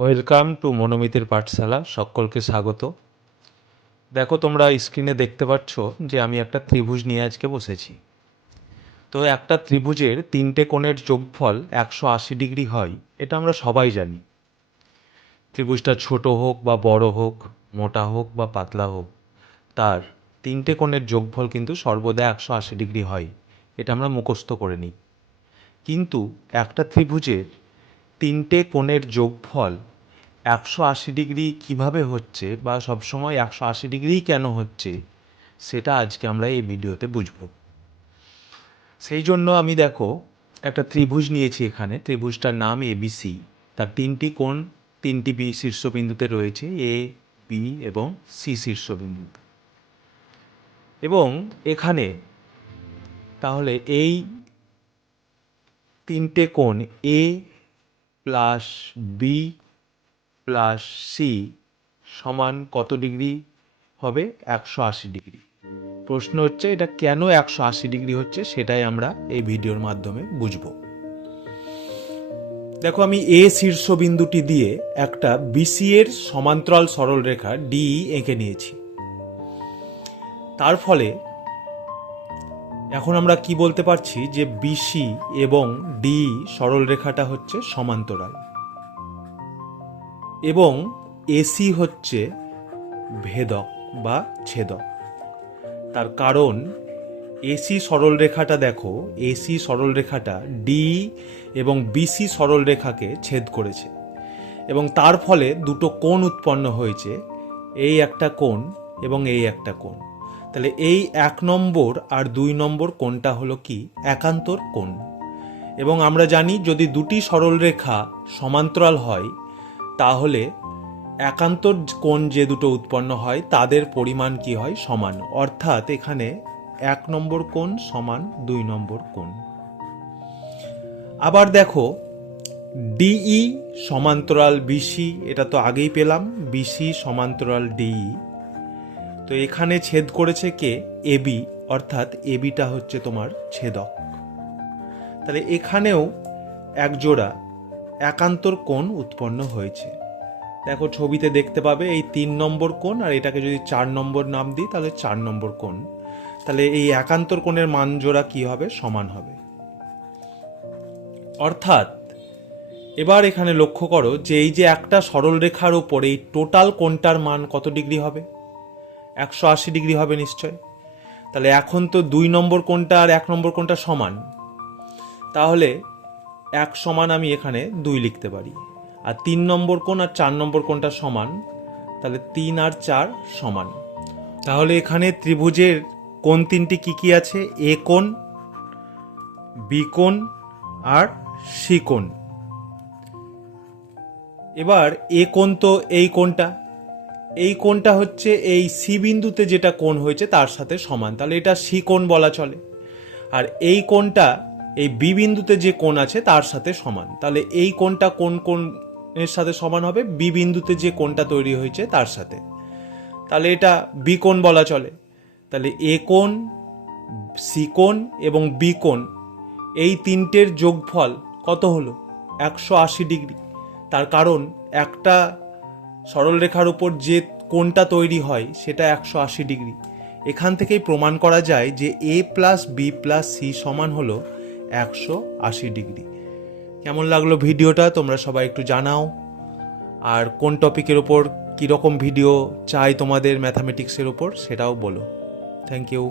Welcome to মনোমিতের পাঠশালা সকলকে স্বাগত। দেখো, তোমরা স্ক্রিনে দেখতে পাচ্ছ যে আমি একটা ত্রিভুজ নিয়ে আজকে বসেছি। তো একটা ত্রিভুজের তিনটে কোণের যোগফল একশো আশি ডিগ্রি হয়, এটা আমরা সবাই জানি। ত্রিভুজটা ছোট হোক বা বড় হোক, মোটা হোক বা পাতলা হোক, তার তিনটে কোণের যোগফল কিন্তু সর্বদা একশো আশি ডিগ্রি হয়, এটা আমরা মুখস্থ করে নিই। কিন্তু একটা ত্রিভুজের তিনটে কোণের যোগফল একশো আশি ডিগ্রি কীভাবে হচ্ছে বা সবসময় একশো আশি ডিগ্রিই কেন হচ্ছে, সেটা আজকে আমরা এই ভিডিওতে বুঝব। সেই জন্য আমি দেখো একটা ত্রিভুজ নিয়েছি এখানে, ত্রিভুজটার নাম এবিসি তার তিনটি কোণ, তিনটি বি শীর্ষবিন্দুতে রয়েছে, এ, বি এবং সি শীর্ষবিন্দু এবং এখানে তাহলে এই তিনটে কোণ, A plus B plus C সমান কত ডিগ্রি হবে? একশো আশি ডিগ্রি। প্রশ্ন হচ্ছে, এটা কেন একশো আশি ডিগ্রি হচ্ছে? সেটাই আমরা এই ভিডিওর মাধ্যমে বুঝব। দেখো, আমি এ শীর্ষবিন্দুটি দিয়ে একটা বিসি এর সমান্তরাল সরলরেখা ডি এঁকে নিয়েছি। তার ফলে এখন আমরা কি বলতে পারছি যে বিসি এবং ডি সরলরেখাটা হচ্ছে সমান্তরাল? এবং এসি হচ্ছে ভেদক বা ছেদক। তার কারণ এসি সরলরেখাটা দেখো এসি সরলরেখাটা ডি এবং বিসি সরলরেখাকে ছেদ করেছে। এবং তার ফলে দুটো কোণ উৎপন্ন হয়েছে, এই একটা কোণ এবং এই একটা কোণ। তাহলে এই এক নম্বর আর দুই নম্বর কোনটা হলো কি? একান্তর কোণ। এবং আমরা জানি যদি দুটি সরলরেখা সমান্তরাল হয়, তাহলে একান্তর কোণ যে দুটো উৎপন্ন হয়, তাদের পরিমাণ কি হয়? সমান। অর্থাৎ এখানে এক নম্বর কোণ সমান দুই নম্বর কোণ। আবার দেখো, ডিই সমান্তরাল বিসি, এটা তো আগেই পেলাম, বিসি সমান্তরাল ডিই। তো এখানে ছেদ করেছে কে? এবি অর্থাৎ এবিটা হচ্ছে তোমার ছেদক। তাহলে এখানেও এক জোড়া একান্তর কোণ উৎপন্ন হয়েছে। দেখো ছবিতে দেখতে পাবে এই তিন নম্বর কোণ, আর এটাকে যদি চার নম্বর নাম দিই, তাহলে চার নম্বর কোণ। তাহলে এই একান্তর কোণের মান জোড়া কি হবে? সমান হবে। অর্থাৎ এবার এখানে লক্ষ্য করো যে এই যে একটা সরল রেখার ওপর এই টোটাল কোণটার মান কত ডিগ্রি হবে? একশো আশি ডিগ্রি হবে নিশ্চয়। তাহলে এখন তো দুই নম্বর কোণটা আর এক নম্বর কোণটা সমান। তাহলে এক সমান আমি এখানে দুই লিখতে পারি। আর তিন নম্বর কোণ আর চার নম্বর কোণটা সমান, তাহলে তিন আর চার সমান। তাহলে এখানে ত্রিভুজের কোণ তিনটি কি কি আছে? এ কোণ, বি আর সি কোণ। এবার এ কোণ তো এই কোণটা। এই কোণটা হচ্ছে এই সি বিন্দুতে যেটা কোণ হয়েছে তার সাথে সমান। তাহলে এটা সি কোণ বলা চলে। আর এই কোণটা, এই বি বিন্দুতে যে কোণ আছে তার সাথে সমান। তাহলে এই কোণটা কোন কোন এর সাথে সমান হবে? বি বিন্দুতে যে কোণটা তৈরি হয়েছে তার সাথে। তাহলে এটা বি কোণ বলা চলে। তাহলে এ কোণ সি কোণ এবং বি কোণ, এই তিনটের যোগফল কত হলো? একশো আশি ডিগ্রি। তার কারণ একটা সরলরেখার উপর যে কোণটা তৈরি হয়, সেটা একশো আশি ডিগ্রি। এখান থেকেই প্রমাণ করা যায় যে A plus B plus C সমান হলো একশো আশি ডিগ্রি। কেমন লাগল ভিডিওটা? তোমরা সবাই একটু জানাও। আর কোন টপিকের ওপর কীরকম ভিডিও চাই তোমাদের ম্যাথামেটিক্সের ওপর সেটাও বলো। Thank you